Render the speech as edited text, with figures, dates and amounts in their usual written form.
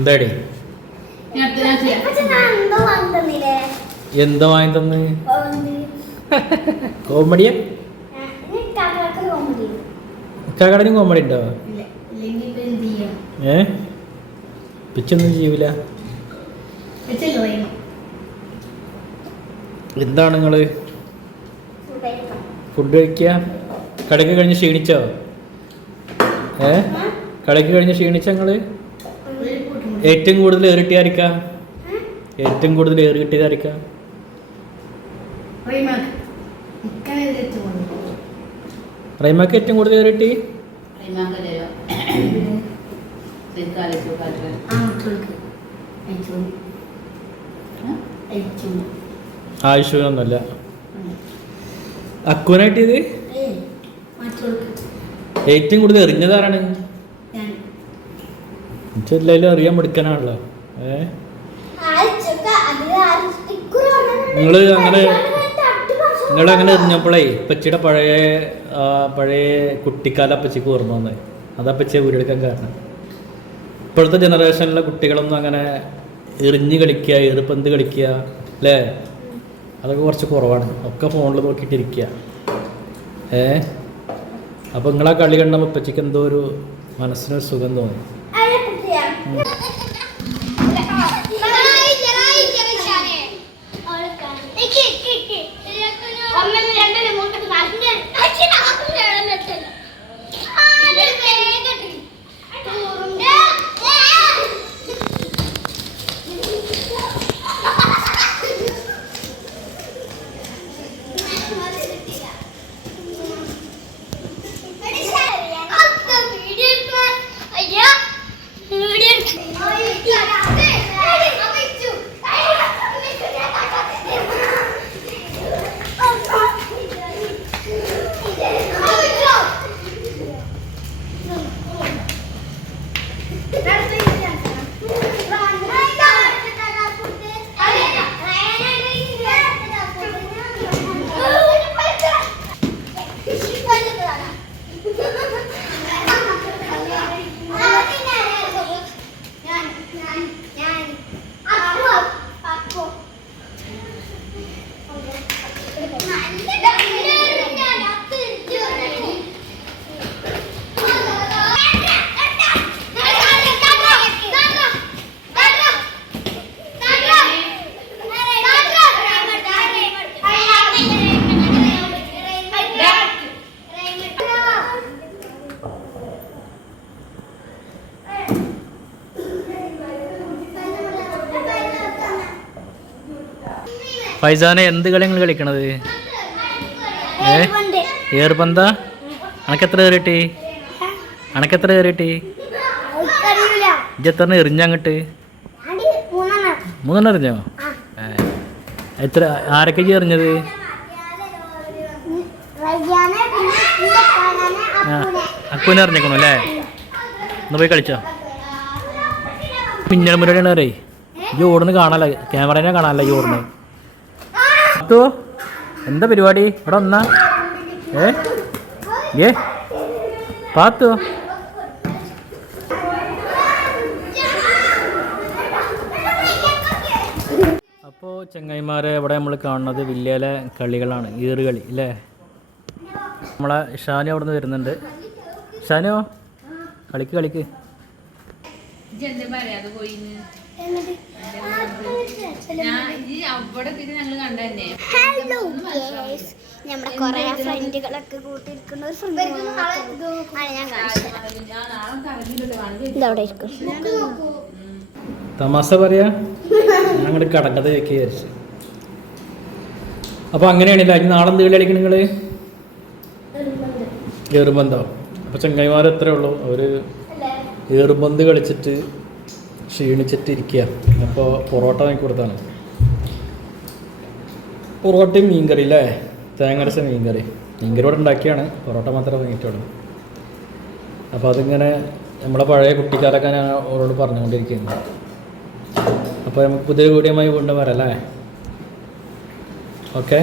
എന്താടി എന്താ വാങ്ങി തന്ന്? കോമഡിയാ? കടനും കോമഡി ഉണ്ടോ? പിച്ചൊന്നും ചെയ്യൂല. എന്താണ് നിങ്ങള് ഫുഡ് കഴിക്കുക? കടക്ക് കഴിഞ്ഞ് ക്ഷീണിച്ചോ? കടക്ക് കഴിഞ്ഞ് ക്ഷീണിച്ച നിങ്ങള്? ഏറ്റവും കൂടുതൽ ഏറിട്ടിയായിരിക്ക? ഏറ്റവും കൂടുതൽ ഏറി കിട്ടിയതായിരിക്ക? റൈമാക്ക് ഏറ്റവും കൂടുതൽ ഏറിട്ടി? ആയുഷ്യൊന്നുമല്ല. അക്കുനായിട്ട് ഇത് ഏറ്റവും കൂടുതൽ എറിഞ്ഞതാരാണ്? എല്ലാവരും അറിയാൻ പഠിക്കാനാണല്ലോ. നിങ്ങളങ്ങനെ എറിഞ്ഞപ്പോഴേ പച്ചിയുടെ പഴയ കുട്ടിക്കാല അപ്പച്ചിക്ക് ഓർമ്മ വന്നത്. അതപ്പച്ചിയെ വീടെടുക്കാൻ കാരണം. ഇപ്പോഴത്തെ ജനറേഷനിലെ കുട്ടികളൊന്നും അങ്ങനെ എറിഞ്ഞ് കളിക്കുക, എറിപ്പന്ത് കളിക്കുക അല്ലേ, അതൊക്കെ കുറച്ച് കുറവാണ്. ഒക്കെ ഫോണിൽ നോക്കിയിട്ടിരിക്കുക. അപ്പോൾ നിങ്ങളാ കളി കണ്ടപ്പോൾ അപ്പച്ചിക്ക് എന്തോ ഒരു മനസ്സിനൊരു സുഖം തോന്നി. ഫൈസാനെ എന്ത് കളി നിങ്ങൾ കളിക്കണത്? ഏർപന്താ? അനക്കെത്ര കയറിട്ടി? അനക്കെത്ര കയറിട്ടി? ഇജെത്ര എറിഞ്ഞങ്ങട്ട്? 3 എറിഞ്ഞോ? എത്ര ആരൊക്കെ എറിഞ്ഞത്? അക്കുവിനെ എറിഞ്ഞേക്കണു അല്ലേ? ഒന്ന് പോയി കളിച്ചോ. പിന്നൽ മുരടിയാണ് അറിയേ. ഈ ഓടുന്ന് കാണാല്ല, ക്യാമറേനെ കാണാനല്ല ഈ ഓടുന്നത്. എന്താ പരിപാടി ഇവിടെ വന്നാ? പാത്തു അപ്പോൾ ചങ്ങായിമാരെ ഇവിടെ നമ്മൾ കാണുന്നത് വലിയ കളികളാണ്, ഏറുകളി അല്ലേ. നമ്മളെ ഷാനു അവിടെ നിന്ന് വരുന്നുണ്ട്. ഷാനു കളിക്ക്. ഹലോ ഗൈസ്, നമ്മുടെ കുറേ ഫ്രണ്ടുകളൊക്കെ കൂട്ടിയിരിക്കുന്ന ഒരു ഫ്രണ്ട് ഞാൻ കാണിച്ചവിടെ ഇരിക്കും. തമാശ പറയാ ഞങ്ങൾ കടക്കഥ കേൾക്കി വിചാരിച്ചു. അപ്പോൾ അങ്ങനെയാണില്ല. ഇനി നാളെ എന്ത് കളി കളിക്കണം നിങ്ങൾ? ഏറുപന്തോ? അപ്പോൾ ചങ്ങായിമാർ എത്രയേ ഉള്ളൂ, അവർ ഏറുപന്ത് കളിച്ചിട്ട് ക്ഷീണിച്ചിട്ടിരിക്കുക. അപ്പോൾ പൊറോട്ട വാങ്ങി കൊടുത്താണ്. പൊറോട്ടയും മീൻകറി അല്ലേ, തേങ്ങരച്ച മീൻകറി ഇവിടെ ഉണ്ടാക്കിയാണ്. പൊറോട്ട മാത്രമേ വാങ്ങിയിട്ടുള്ളൂ. അപ്പോൾ അതിങ്ങനെ നമ്മളെ പഴയ കുട്ടിക്കാലൊക്കെ ഞാൻ അവരോട് പറഞ്ഞുകൊണ്ടിരിക്കുന്നു. അപ്പോൾ നമുക്ക് പുതിയ വീഡിയോയുമായി വീണ്ടും വരാം അല്ലേ. ഓക്കെ.